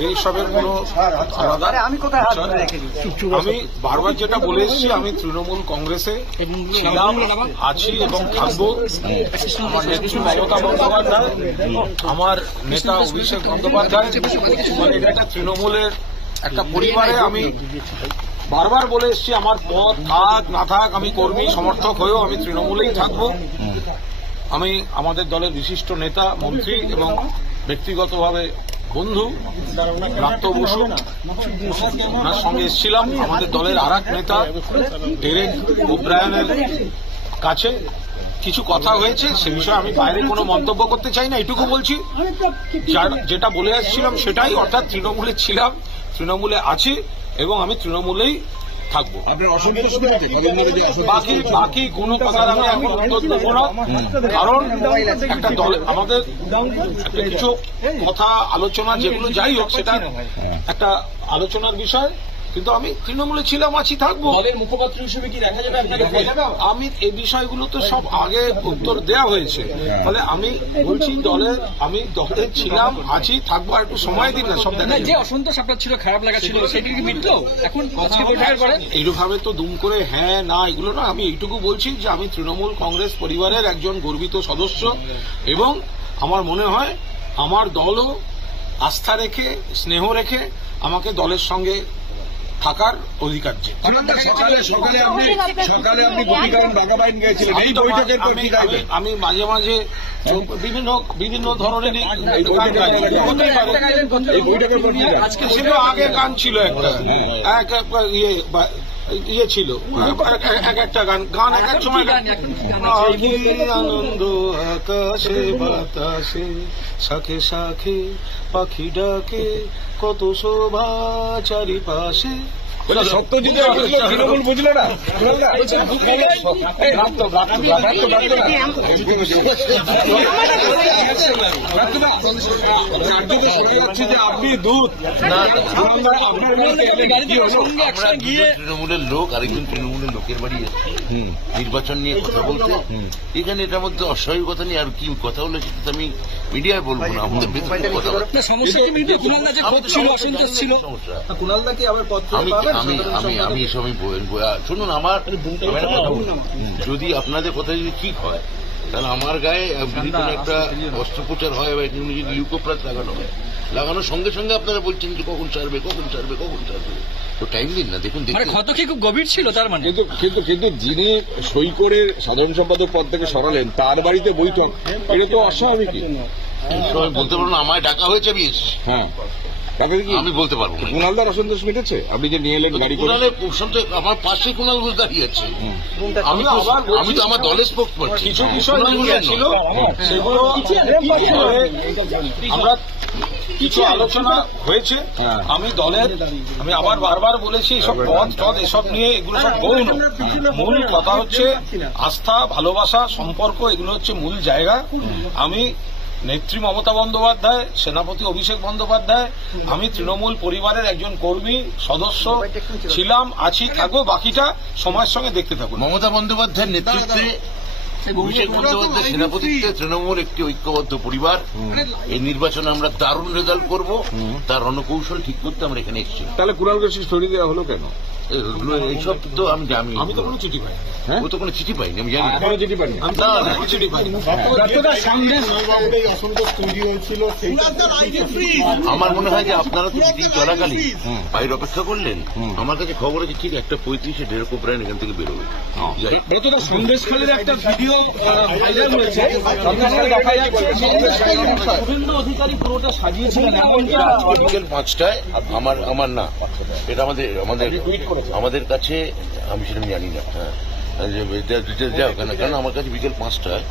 এইসবের কোনো আলাদা আমি বারবার যেটা বলে এসেছি, আমি তৃণমূল কংগ্রেসে ছিলাম, আছি এবং থাকবো। আমার নেত্রী মমতা বন্দ্যোপাধ্যায়, আমার নেতা অভিষেক বন্দ্যোপাধ্যায়, মানে এটা তৃণমূলের একটা পরিবারে আমি বারবার বলে এসেছি, আমার পদ থাক না থাক, আমি কর্মী সমর্থক হয়েও আমি তৃণমূলেই থাকবো। আমি আমাদের দলের বিশিষ্ট নেতা, মন্ত্রী এবং ব্যক্তিগতভাবে বন্ধু ব্রাত্য বসু ওনার সঙ্গে এসেছিলাম। আমাদের দলের আর এক নেতা ডেরেক ওব্রায়ানের কাছে কিছু কথা হয়েছে, সে বিষয়ে আমি বাইরে কোনো মন্তব্য করতে চাই না। এটুকু বলছি, যেটা বলে আসছিলাম সেটাই, অর্থাৎ তৃণমূলে ছিলাম, তৃণমূলে আছি এবং আমি তৃণমূলেই থাকবো। বাকি কোনো কথার আমি এখন উত্তর দেবো না, কারণ একটা দল আমাদের কিছু কথা আলোচনা যেগুলো যাই হোক সেটা একটা আলোচনার বিষয়, কিন্তু আমি তৃণমূলে ছিলাম, আছি, থাকবো। দলের মুখপাত্র হিসেবে কি দেখা যাবে আপনাকে? আমি এই বিষয়গুলো তো সব আগে উত্তর দেওয়া হয়েছে, ফলে আমি বলছি আমি দলে ছিলাম, আছি, থাকবো। আর একটু সময় দিন না, সব দেখা। যে অসন্তোষ আপনার ছিল, খারাপ লাগা ছিল, সেটি কি মিটলো এখন? এইভাবে তো দুম করে হ্যাঁ না এগুলো না, আমি এইটুকু বলছি যে আমি তৃণমূল কংগ্রেস পরিবারের একজন গর্বিত সদস্য এবং আমার মনে হয় আমার দলও আস্থা রেখে, স্নেহ রেখে আমাকে দলের সঙ্গে থাকার অধিকার যে। আমি মাঝে মাঝে বিভিন্ন ধরনের আগে গান ছিল, একটা ইয়ে ছিল, এক একটা গান এক এক সময় আনন্দ আকাশে বাতাসে, শাখে শাখে পাখি ডাকে, কত শোভা চারিপাশে। সত্যজিৎ তৃণমূল বুঝলো না, যে আপনি দূত তৃণমূলের লোক আরেকজন তৃণমূলের লোকের বাড়ি নির্বাচন নিয়ে কথা বলতে, এখানে এটার মধ্যে অস্বাভাবিক কথা নেই। আর কি কথা হলো সেটা আমি মিডিয়ায় বলবো না, আমাদের ভেতরে কথা আমি এসব শুনুন। আমার যদি আপনাদের কথা যদি ঠিক হয়, তাহলে আমার গায়ে একটা অস্ত্রোপচার হয় বা যদি লিউকোপ্লাস লাগানো হয়, লাগানোর সঙ্গে সঙ্গে আপনারা বলছেন যে কখন ছাড়বে, তো টাইম দিন না। দেখুন ক্ষত কি খুব গভীর ছিল তার মানে? কিন্তু যিনি সই করে সাধারণ সম্পাদক পদ থেকে সরালেন, তার বাড়িতে বৈঠক, এটা তো অস্বাভাবিক। বলতে পারবো না, আমায় ডাকা হয়েছে, আমি এসেছি। হ্যাঁ, আমি বলতে পারবো না। কুণালদার অসন্তোষ মিটেছে? আপনি যে নিয়ে এলেন গাড়ি করে, আমার পাশে কুণাল ঘোষ দাঁড়িয়ে আছে। আমি তো আমার দলের স্পোকসপারসন। কিছু বিষয় ছিল, সেগুলো আমরা কিছু আলোচনা হয়েছে। আমি আবার বারবার বলেছি, এসব পদ এসব নিয়ে এগুলো সব গৌণ। মূল কথা হচ্ছে আস্থা, ভালোবাসা, সম্পর্ক, এগুলো হচ্ছে মূল জায়গা। আমি নেত্রী মমতা বন্দ্যোপাধ্যায়, সেনাপতি অভিষেক বন্দ্যোপাধ্যায়, আমি তৃণমূল পরিবারের একজন কর্মী সদস্য ছিলাম, আছি, থাকবো। বাকিটা সময়ের সঙ্গে দেখতে থাকুন। মমতা বন্দ্যোপাধ্যায়ের নেতৃত্বে, অভিষেক বন্দ্যোপাধ্যায়ের সেনাপতিত্বে তৃণমূল একটি ঐক্যবদ্ধ পরিবার। এই নির্বাচনে আমরা দারুণ রেজাল্ট করব, তার রণকৌশল ঠিক করতে আমরা এখানে এসেছি। তাহলে কুণাল ঘোষকে সরিয়ে দেওয়া হলো কেন? এইসব তো আমি তো কোনো চিঠি পাইনি। ও তো কোনো চিঠি পাইনি, আমি জানি না। চিঠি পাইনি? চিঠি পাইনি। আমার মনে হয় যে আপনারা তো মিটিং চলাকালীন বাইরে অপেক্ষা করলেন। আমার কাছে খবর আছে ঠিক 1:35 ডেরেক ওব্রায়ান এখান থেকে বেরোবে। সন্দেশখালীর একটা ভিডিও ভাইরাল হয়েছে, শুভেন্দু অধিকারী পুরোটা সাজিয়েছিলেন বিকেল 5টায়। আমার না, এটা আমাদের কাছে, আমি সেটা জানি না। হ্যাঁ, যাও কেন, কারণ আমার কাছে বিকেল 5টায়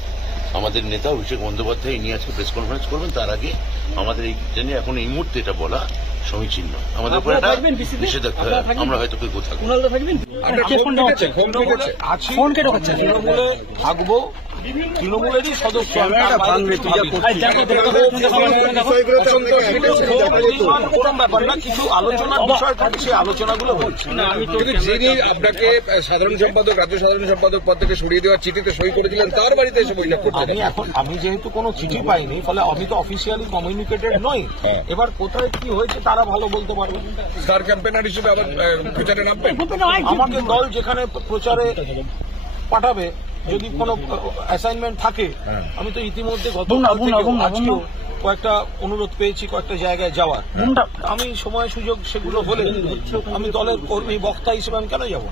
আমাদের নেতা অভিষেক বন্দ্যোপাধ্যায় ইনি আজকে প্রেস কনফারেন্স করবেন। তার আগে আমাদের এই জানি এখন এই মুহূর্তে এটা বলা সমীচীন নয়। আমাদের উপর একটা নিষেধাজ্ঞা, আমরা হয়তো কেউ কোথাও তৃণমূলে থাকবো, তৃণমূলেরই সদস্য কোন ব্যাপার না, কিছু আলোচনার বিষয় থাকে, সেই আলোচনাগুলো হচ্ছে। কিন্তু যিনি আপনাকে সাধারণ সম্পাদক, রাজ্য সাধারণ সম্পাদক পদ থেকে সরিয়ে দেওয়ার চিঠিতে সই করেছিলেন, তার বাড়িতে এসে বৈঠক করছেন। আমি যেহেতু কোনো চিঠি পাইনি, ফলে আমি তো অফিসিয়ালি কমিউনিকেটেড নই। এবার কোথায় কি হয়েছে তারা ভালো বলতে পারবে। স্টার ক্যাম্পেনার হিসেবে আবার প্রচারে নামবেন? আমাকে দল যেখানে প্রচারে পাঠাবে, যদি কোনো অ্যাসাইনমেন্ট থাকে, আমি তো ইতিমধ্যে আজকেও কয়েকটা অনুরোধ পেয়েছি কয়েকটা জায়গায় যাওয়ার। আমি সময় সুযোগ সেগুলো হলে আমি দলের কর্মী বক্তা হিসেবে আমি কেন যাব।